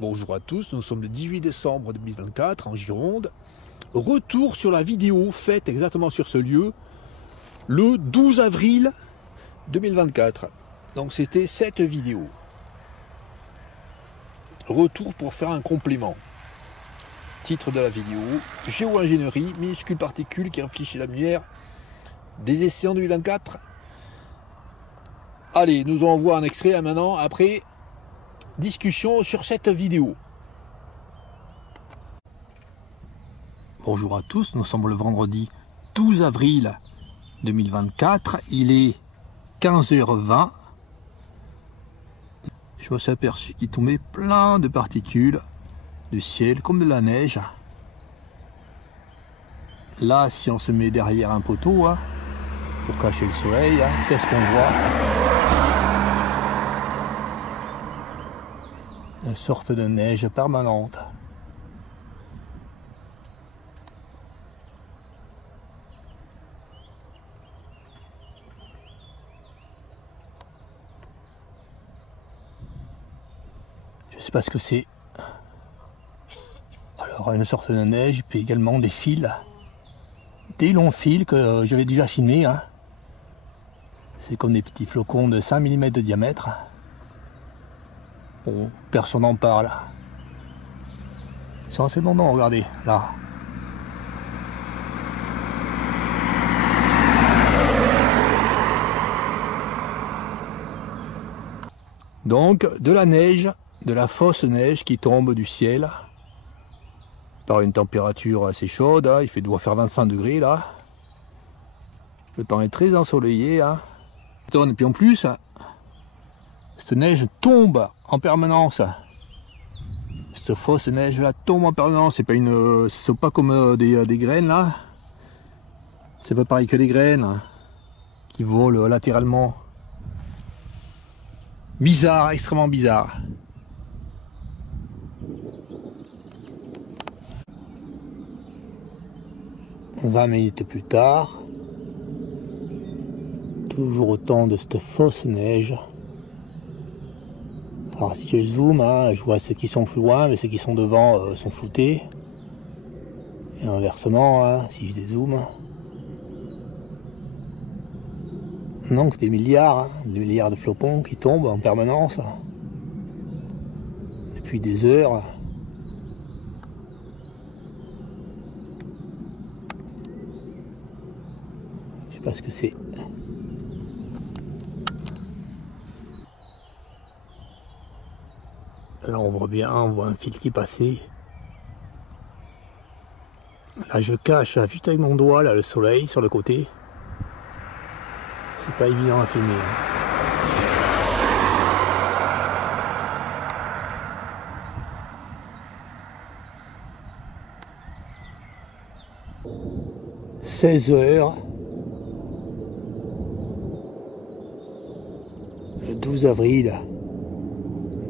Bonjour à tous, nous sommes le 18 décembre 2024 en Gironde. Retour sur la vidéo faite exactement sur ce lieu le 12 avril 2024. Donc c'était cette vidéo. Retour pour faire un complément. Titre de la vidéo, géo-ingénierie, minuscules particules qui réfléchissent la lumière, des essais en 2024. Allez, nous allons voir un extrait là maintenant, après discussion sur cette vidéo. Bonjour à tous, nous sommes le vendredi 12 avril 2024, il est 15h20. Je me suis aperçu qu'il tombait plein de particules du ciel, comme de la neige. Là, si on se met derrière un poteau, hein, pour cacher le soleil, hein, qu'est-ce qu'on voit? Une sorte de neige permanente. Je ne sais pas ce que c'est. Alors, une sorte de neige, puis également des fils. Des longs fils que j'avais déjà filmés. Hein. C'est comme des petits flocons de 5 mm de diamètre. Bon, personne n'en parle. C'est assez abondant, regardez, là. Donc, de la neige, de la fausse neige qui tombe du ciel. Par une température assez chaude, hein. Doit faire 25 degrés là. Le temps est très ensoleillé. Hein. Et puis en plus, cette neige tombe en permanence. Cette fausse neige là tombe en permanence. C'est pas comme des graines là. C'est pas pareil que des graines hein, qui volent latéralement. Bizarre, extrêmement bizarre. « 20 minutes plus tard, toujours autant de cette fausse neige. Alors si je zoome, hein, je vois ceux qui sont plus loin, mais ceux qui sont devant sont floutés. Et inversement, hein, si je dézoome. Donc des milliards de flocons qui tombent en permanence. Depuis des heures. Je sais pas ce que c'est. Là on voit bien, on voit un fil qui est passé. Là je cache juste avec mon doigt là, le soleil sur le côté. C'est pas évident à filmer. Hein. « 16h. Le 12 avril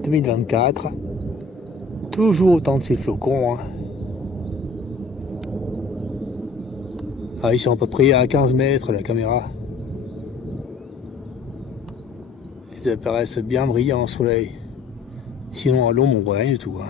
2024. Toujours autant de ces flocons. Hein. Ah, ils sont à peu près à 15 mètres la caméra. Ils apparaissent bien brillants au soleil. Sinon à l'ombre on voit rien du tout. Hein.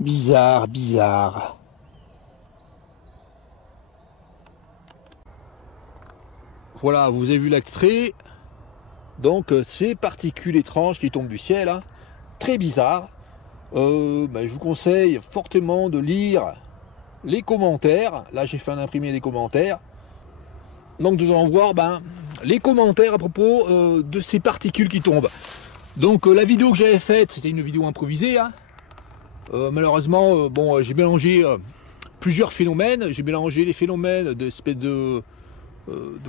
Bizarre, bizarre. Voilà, vous avez vu l'extrait. Donc ces particules étranges qui tombent du ciel, hein, très bizarre. Je vous conseille fortement de lire les commentaires. Là j'ai fait un imprimé des commentaires. Donc nous allons voir les commentaires à propos de ces particules qui tombent. Donc la vidéo que j'avais faite, c'était une vidéo improvisée. Hein. Malheureusement, j'ai mélangé plusieurs phénomènes. J'ai mélangé les phénomènes d'espèces de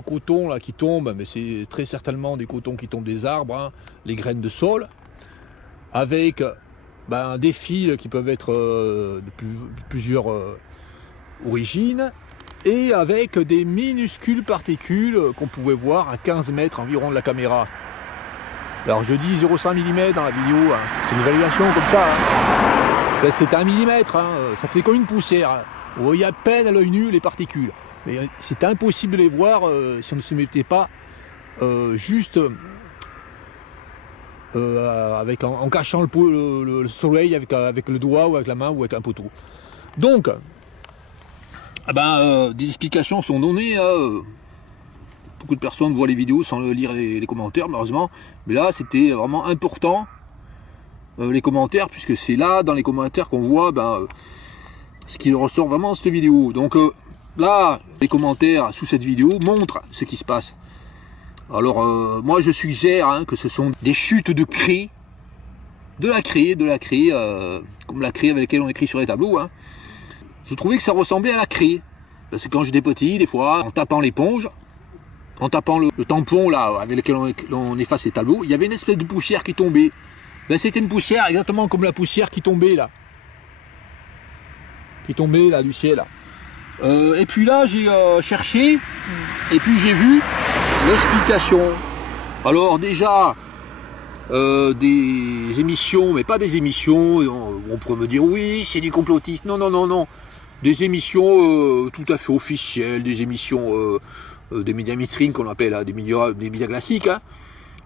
coton là, qui tombent, mais c'est très certainement des cotons qui tombent des arbres, hein, les graines de sol, avec des fils qui peuvent être plusieurs origines, et avec des minuscules particules qu'on pouvait voir à 15 mètres environ de la caméra. Alors je dis 0,5 mm dans la vidéo, hein. C'est une évaluation comme ça. Hein. C'est 1 mm, hein. Ça fait comme une poussière. Hein. On voit à peine à l'œil nu les particules. Mais c'est impossible de les voir si on ne se mettait pas juste en cachant le soleil avec le doigt ou avec la main ou avec un poteau. Donc, des explications sont données. Beaucoup de personnes voient les vidéos sans lire les commentaires, malheureusement. Mais là, c'était vraiment important, les commentaires, puisque c'est là, dans les commentaires, qu'on voit ce qui ressort vraiment de cette vidéo. Donc là, les commentaires sous cette vidéo montrent ce qui se passe. Alors, moi, je suggère que ce sont des chutes de craie, de la craie, comme la craie avec laquelle on écrit sur les tableaux. Hein. Je trouvais que ça ressemblait à la craie. Parce que quand j'étais petit, des fois, en tapant l'éponge, en tapant le tampon là, avec lequel on efface les tableaux, il y avait une espèce de poussière qui tombait. C'était une poussière exactement comme la poussière qui tombait là. Qui tombait là du ciel. Là. Et puis là, j'ai cherché, et puis j'ai vu l'explication. Alors déjà, des émissions, mais pas des émissions, on pourrait me dire oui, c'est des complotistes. Non, non, non, non. Des émissions tout à fait officielles, des émissions des médias mainstream qu'on appelle, hein, des médias classiques. Hein.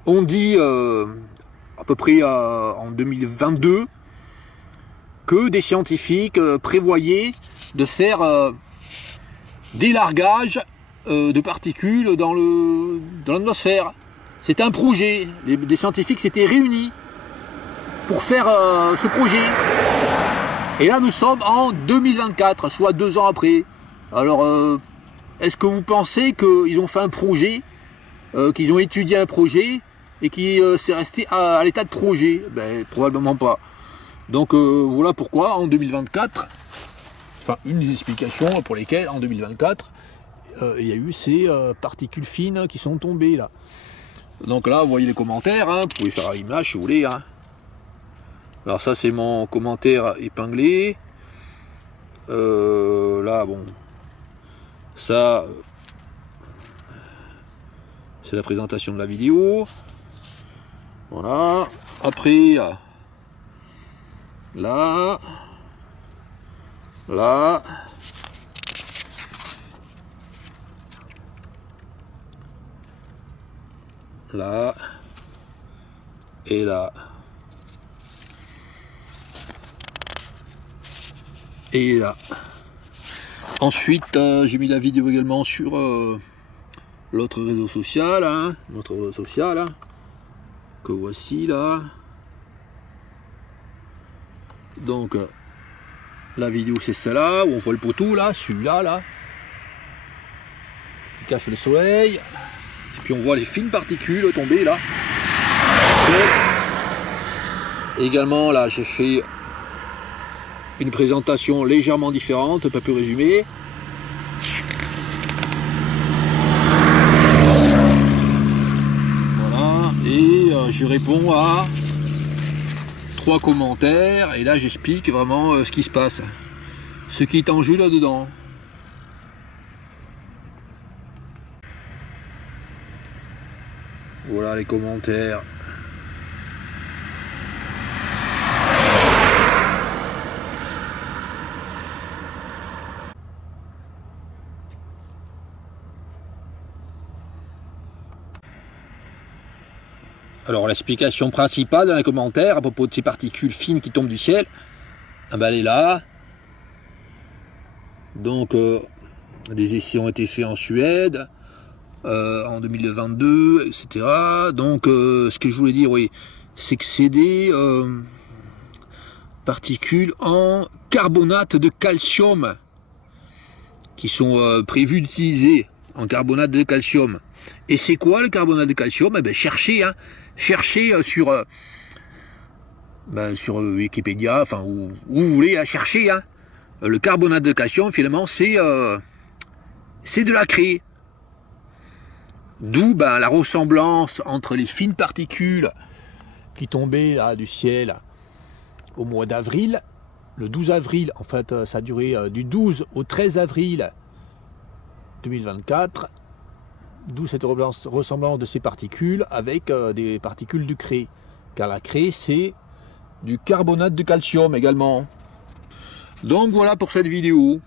On dit à peu près en 2022 que des scientifiques prévoyaient de faire des largages de particules dans l'atmosphère. C'était un projet. Des scientifiques s'étaient réunis pour faire ce projet. Et là, nous sommes en 2024, soit 2 ans après. Alors, est-ce que vous pensez qu'ils ont fait un projet, qu'ils ont étudié un projet, et qui s'est resté à l'état de projet? Probablement pas. Donc, voilà pourquoi, en 2024, enfin, une des explications pour lesquelles, en 2024, il y a eu ces particules fines qui sont tombées, là. Donc là, vous voyez les commentaires, hein, vous pouvez faire une image si vous voulez. Hein. Alors ça, c'est mon commentaire épinglé. Là, bon, ça, c'est la présentation de la vidéo. Voilà. Après, là, là, là, et là. Et là. Ensuite, j'ai mis la vidéo également sur l'autre réseau social, hein, notre réseau social, hein, que voici là. Donc, la vidéo c'est celle-là, où on voit le poteau là, celui-là, là, qui cache le soleil. Et puis on voit les fines particules tomber là. Et également, là, j'ai fait une présentation légèrement différente, pas plus résumée. Voilà, et je réponds à 3 commentaires, et là j'explique vraiment ce qui se passe, ce qui est en jeu là-dedans. Voilà les commentaires. Alors l'explication principale dans les commentaires à propos de ces particules fines qui tombent du ciel, elle est là. Donc des essais ont été faits en Suède en 2022, etc. Donc ce que je voulais dire, oui, c'est que c'est des particules en carbonate de calcium qui sont prévues d'utiliser en carbonate de calcium. Et c'est quoi le carbonate de calcium? Cherchez, hein. Cherchez sur Wikipédia, enfin où vous voulez, hein, chercher. Hein. Le carbonate de calcium, finalement, c'est de la craie. D'où la ressemblance entre les fines particules qui tombaient là, du ciel au mois d'avril, le 12 avril, en fait ça a duré du 12 au 13 avril 2024, d'où cette ressemblance de ces particules avec des particules du craie. Car la craie, c'est du carbonate de calcium également. Donc voilà pour cette vidéo.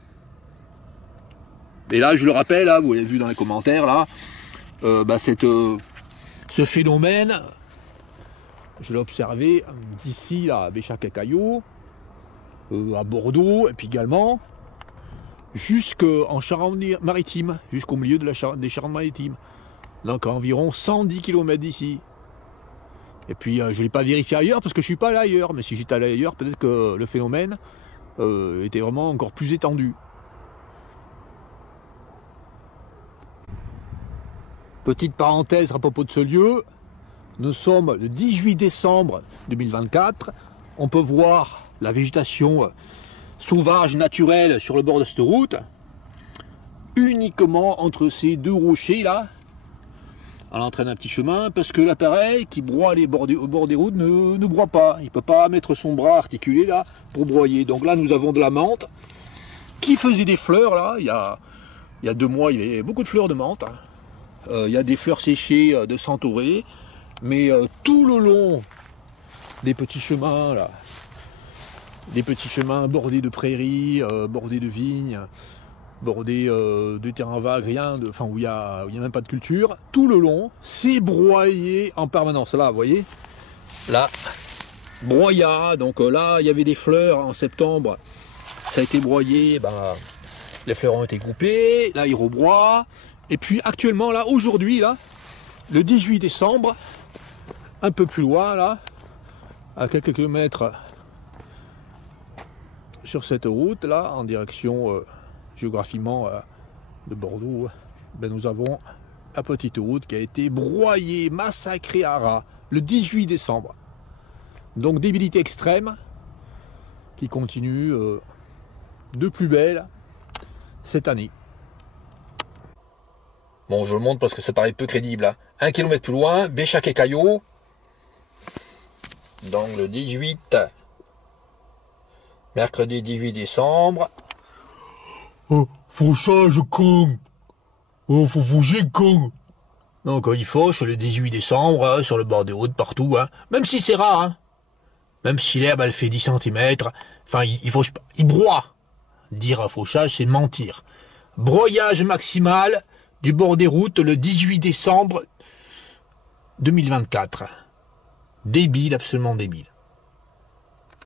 Et là, je le rappelle, là, vous l'avez vu dans les commentaires, là, ce phénomène, je l'ai observé d'ici à Béchac-et-Caillaux, à Bordeaux, et puis également jusqu'en Charente-Maritime, jusqu'au milieu de des Charentes-Maritimes. Donc à environ 110 km d'ici. Et puis je ne l'ai pas vérifié ailleurs parce que je ne suis pas allé ailleurs. Mais si j'étais allé ailleurs, peut-être que le phénomène était vraiment encore plus étendu. Petite parenthèse à propos de ce lieu. Nous sommes le 18 décembre 2024. On peut voir la végétation sauvage, naturelle sur le bord de cette route. Uniquement entre ces deux rochers là. On entraîne un petit chemin parce que l'appareil qui broie au bord des routes ne broie pas. Il ne peut pas mettre son bras articulé là pour broyer. Donc là nous avons de la menthe qui faisait des fleurs là. Il y a 2 mois il y avait beaucoup de fleurs de menthe. Il y a des fleurs séchées de centaurée. Mais tout le long des petits chemins là, des petits chemins bordés de prairies, bordés de vignes, bordés de terrains vagues, où il y a même pas de culture. Tout le long, c'est broyé en permanence. Là, vous voyez, là, broyat. Donc là, il y avait des fleurs en septembre, ça a été broyé. Les fleurs ont été coupées. Là, ils rebroient. Et puis actuellement, là, aujourd'hui, là, le 18 décembre, un peu plus loin, là, à quelques kilomètres sur cette route là, en direction géographiquement de Bordeaux, nous avons la petite route qui a été broyée, massacrée à ras le 18 décembre. Donc débilité extrême qui continue de plus belle cette année. Bon, je le montre parce que ça paraît peu crédible. 1 km plus loin, Béchac-et-Caillaux. Donc le 18, mercredi 18 décembre. Oh, fauchage con. Oh, faut faucher con. Donc il fauche le 18 décembre sur le bord des routes partout. Même si c'est rare. Même si l'herbe elle fait 10 cm. Enfin, il fauche pas. Il broie. Dire fauchage, c'est mentir. Broyage maximal du bord des routes le 18 décembre 2024. Débile, absolument débile.